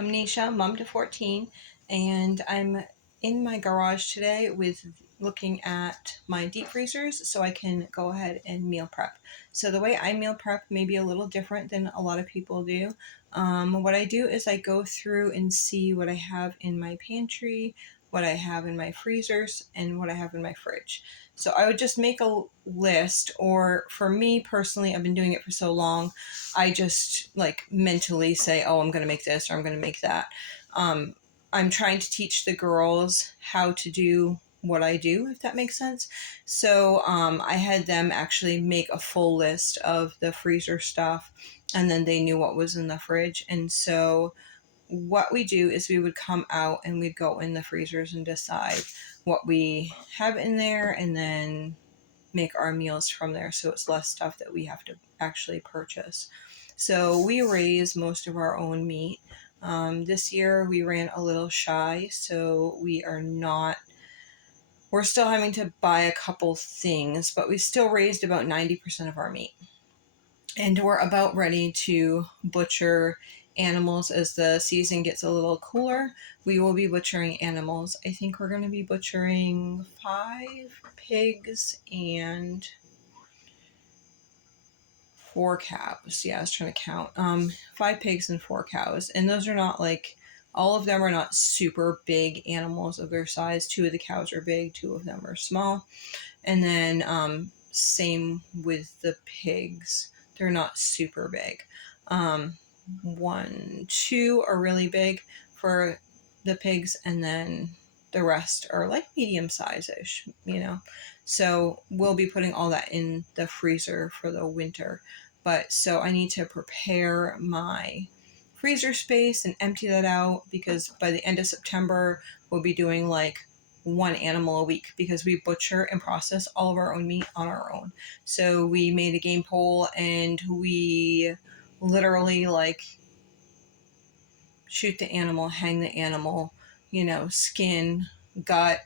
I'm Nisha, mom to 14, and I'm in my garage today with looking at my deep freezers so I can go ahead and meal prep. So the way I meal prep may be a little different than a lot of people do. What I do is I go through and see what I have in my pantry, what I have in my freezers, and what I have in my fridge. So I would just make a list, or for me personally, I've been doing it for so long, I just like mentally say, oh, I'm going to make this or I'm going to make that. Um, I'm trying to teach the girls how to do what I do, if that makes sense. So I had them actually make a full list of the freezer stuff, and then they knew what was in the fridge. And so what we do is we would come out and we'd go in the freezers and decide what we have in there, and then make our meals from there, so it's less stuff that we have to actually purchase. So we raise most of our own meat. This year we ran a little shy, so we're still having to buy a couple things, but we still raised about 90% of our meat. And we're about ready to butcher animals as the season gets a little cooler. We will be butchering animals. I think we're going to be butchering 5 pigs and 4 cows. Yeah, I was trying to count. 5 pigs and 4 cows. And those are not like, all of them are not super big animals of their size. 2 of the cows are big, 2 of them are small. And then same with the pigs. They're not super big. 2 are really big for the pigs, and then the rest are like medium size-ish, So we'll be putting all that in the freezer for the winter. But so I need to prepare my freezer space and empty that out, because by the end of September, we'll be doing like 1 animal a week, because we butcher and process all of our own meat on our own. So we made a game pole, and we literally like shoot the animal, hang the animal, skin, gut,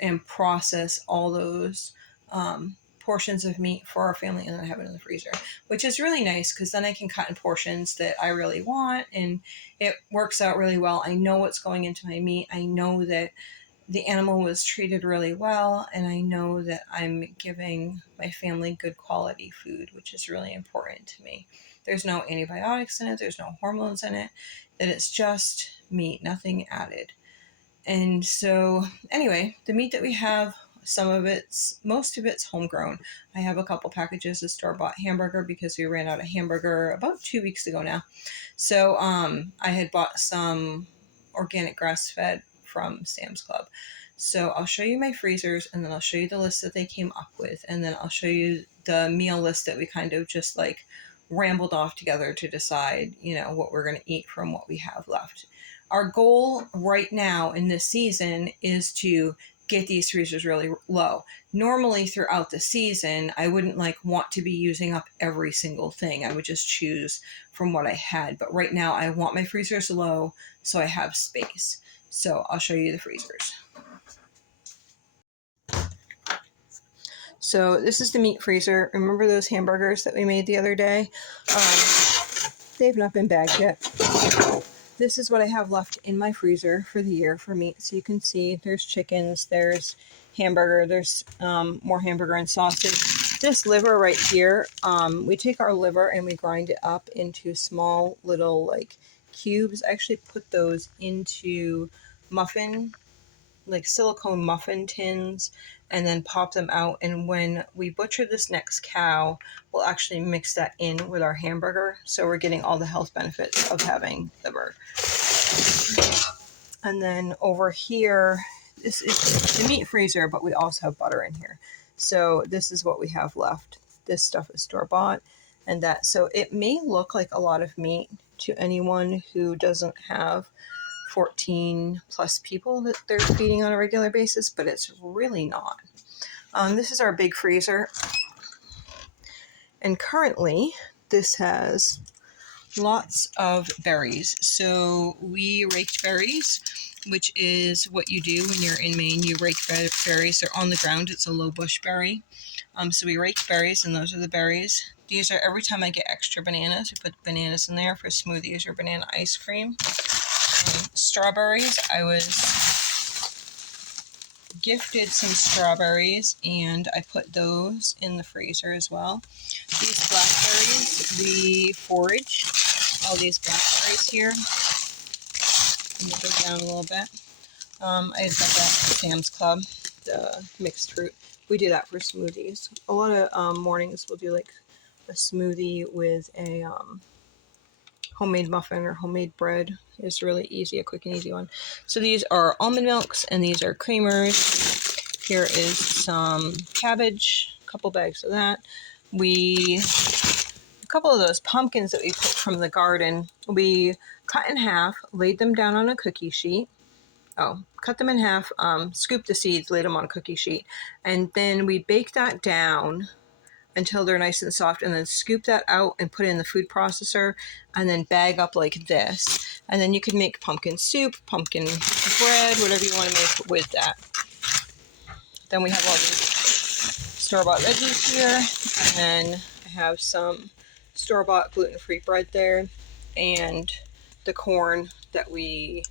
and process all those portions of meat for our family, and then have it in the freezer, which is really nice because then I can cut in portions that I really want, and it works out really well. I know what's going into my meat. I know that the animal was treated really well, and I know that I'm giving my family good quality food, which is really important to me. There's no antibiotics in it, there's no hormones in it, that it's just meat, nothing added. And so anyway, the meat that we have, most of it's homegrown. I have a couple packages of store-bought hamburger because we ran out of hamburger about 2 weeks ago now. So I had bought some organic grass-fed from Sam's Club. So I'll show you my freezers, and then I'll show you the list that they came up with, and then I'll show you the meal list that we kind of just like rambled off together to decide, what we're going to eat from what we have left. Our goal right now in this season is to get these freezers really low. Normally throughout the season, I wouldn't want to be using up every single thing. I would just choose from what I had. But right now I want my freezers low so I have space. So I'll show you the freezers. So this is the meat freezer. Remember those hamburgers that we made the other day? They've not been bagged yet. This is what I have left in my freezer for the year for meat. So you can see there's chickens, there's hamburger, there's more hamburger and sausage. This liver right here, we take our liver and we grind it up into small little cubes. I actually put those into silicone muffin tins, and then pop them out. And when we butcher this next cow, we'll actually mix that in with our hamburger. So we're getting all the health benefits of having liver. And then over here, this is the meat freezer, but we also have butter in here. So this is what we have left. This stuff is store-bought, and that, so it may look like a lot of meat to anyone who doesn't have 14 plus people that they're feeding on a regular basis, but it's really not. This is our big freezer, and currently this has lots of berries. So we raked berries, which is what you do when you're in Maine. You rake berries. They're on the ground. It's a low bush berry. So we raked berries, and those are the berries. These are, every time I get extra bananas, we put bananas in there for smoothies or banana ice cream. Strawberries. I was gifted some strawberries and I put those in the freezer as well. These blackberries, we forage all these blackberries here. Let me go down a little bit. I just got that at Sam's Club, the mixed fruit. We do that for smoothies. A lot of mornings we'll do like a smoothie with a homemade muffin or homemade bread. It's really easy, a quick and easy one. So these are almond milks and these are creamers. Here is some cabbage, a couple bags of that. A couple of those pumpkins that we picked from the garden, we cut in half, laid them down on a cookie sheet. Cut them in half, scooped the seeds, laid them on a cookie sheet, and then we bake that down until they're nice and soft, and then scoop that out and put it in the food processor, and then bag up like this. And then you can make pumpkin soup, pumpkin bread, whatever you want to make with that. Then we have all these store-bought veggies here, and then I have some store-bought gluten-free bread there, and the corn that we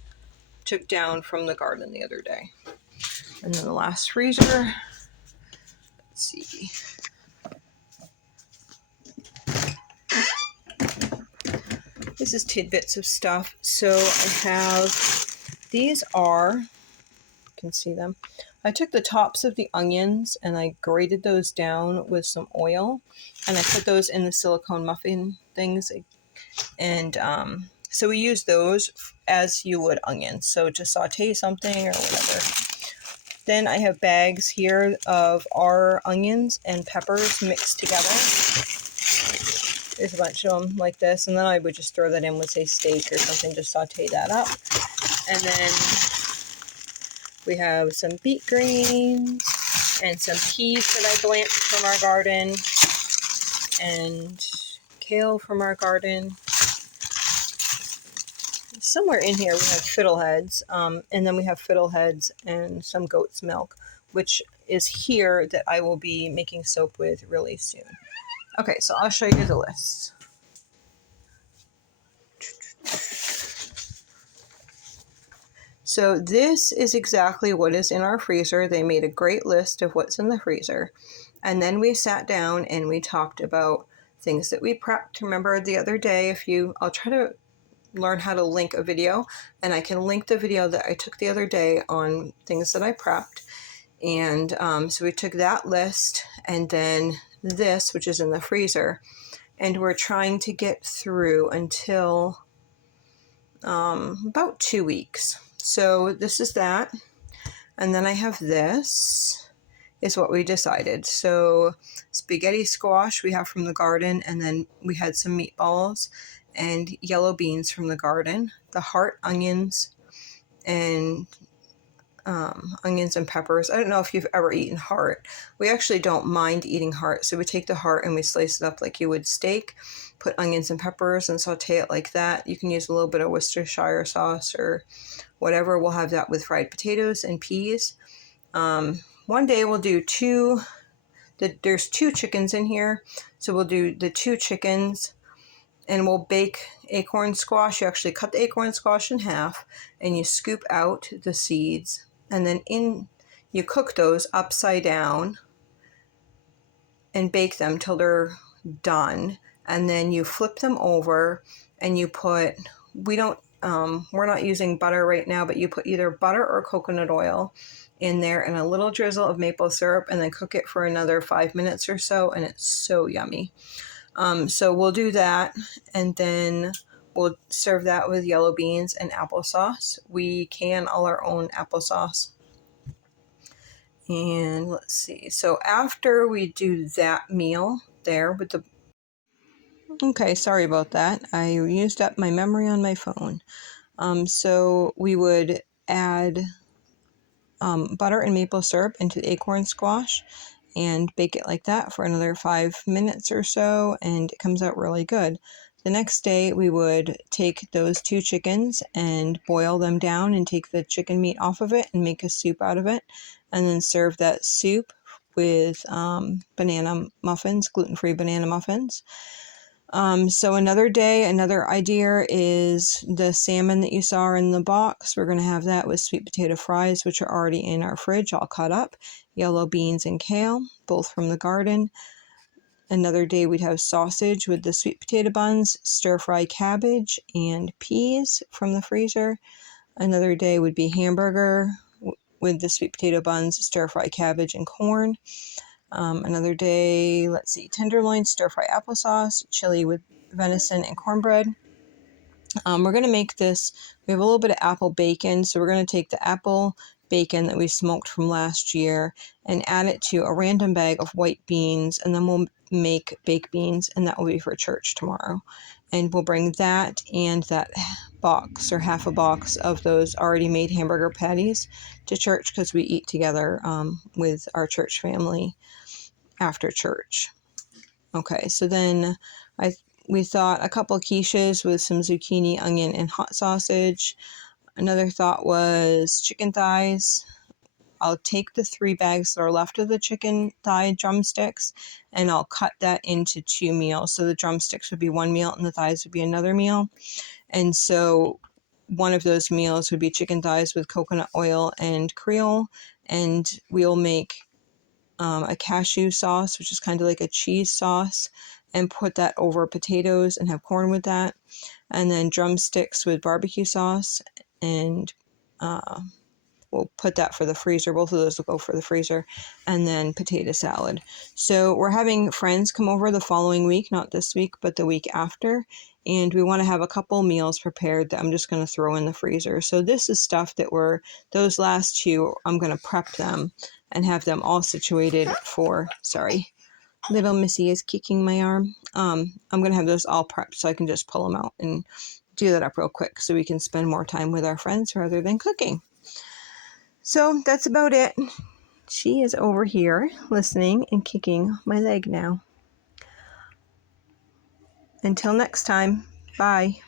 took down from the garden the other day. And then the last freezer, let's see. This is tidbits of stuff. So I have, these are, you can see them. I took the tops of the onions and I grated those down with some oil, and I put those in the silicone muffin things. And so we use those as you would onions. So to saute something or whatever. Then I have bags here of our onions and peppers mixed together. There's a bunch of them like this. And then I would just throw that in with, say, steak or something, just saute that up. And then we have some beet greens and some peas that I blanched from our garden and kale from our garden. Somewhere in here we have fiddleheads, and then we have fiddleheads and some goat's milk, which is here that I will be making soap with really soon. Okay, so I'll show you the list. So this is exactly what is in our freezer. They made a great list of what's in the freezer. And then we sat down and we talked about things that we prepped. Remember the other day, I'll try to learn how to link a video, and I can link the video that I took the other day on things that I prepped. And so we took that list and then this, which is in the freezer, and we're trying to get through until about 2 weeks. So this is that, and then I have this is what we decided. So spaghetti squash we have from the garden, and then we had some meatballs and yellow beans from the garden, the heart onions and peppers. I don't know if you've ever eaten heart. We actually don't mind eating heart. So we take the heart and we slice it up like you would steak, put onions and peppers and saute it like that. You can use a little bit of Worcestershire sauce or whatever. We'll have that with fried potatoes and peas. One day we'll do there's 2 chickens in here. So we'll do the 2 chickens. And we'll bake acorn squash. You actually cut the acorn squash in half and you scoop out the seeds. And then you cook those upside down and bake them till they're done. And then you flip them over and you put, we're not using butter right now, but you put either butter or coconut oil in there and a little drizzle of maple syrup, and then cook it for another 5 minutes or so. And it's so yummy. So we'll do that, and then we'll serve that with yellow beans and applesauce. We can all our own applesauce. And let's see. So after we do that meal there with the... Okay, sorry about that. I used up my memory on my phone. So we would add butter and maple syrup into the acorn squash and bake it like that for another 5 minutes or so, and it comes out really good. The next day we would take those 2 chickens and boil them down and take the chicken meat off of it and make a soup out of it, and then serve that soup with banana muffins, gluten-free banana muffins. So another day, another idea is the salmon that you saw in the box. We're going to have that with sweet potato fries, which are already in our fridge, all cut up. Yellow beans and kale, both from the garden. Another day we'd have sausage with the sweet potato buns, stir-fry cabbage, and peas from the freezer. Another day would be hamburger with the sweet potato buns, stir-fry cabbage, and corn. Another day, let's see, tenderloin, stir-fry applesauce, chili with venison and cornbread. We're going to make this, we have a little bit of apple bacon, so we're going to take the apple bacon that we smoked from last year and add it to a random bag of white beans, and then we'll make baked beans, and that will be for church tomorrow. And we'll bring that and that box or half a box of those already made hamburger patties to church because we eat together with our church family after church. Okay, so then we thought a couple quiches with some zucchini, onion, and hot sausage. Another thought was chicken thighs. I'll take the 3 bags that are left of the chicken thigh drumsticks and I'll cut that into 2 meals. So the drumsticks would be 1 meal and the thighs would be another meal. And so one of those meals would be chicken thighs with coconut oil and Creole. And we'll make a cashew sauce, which is kind of like a cheese sauce, and put that over potatoes and have corn with that. And then drumsticks with barbecue sauce, and we'll put that for the freezer. Both of those will go for the freezer. And then potato salad. So we're having friends come over the following week, not this week, but the week after. And we want to have a couple meals prepared that I'm just going to throw in the freezer. So this is stuff that those last 2, I'm going to prep them and have them all situated for, sorry, little Missy is kicking my arm. I'm going to have those all prepped so I can just pull them out and do that up real quick so we can spend more time with our friends rather than cooking. So that's about it. She is over here listening and kicking my leg now. Until next time, bye.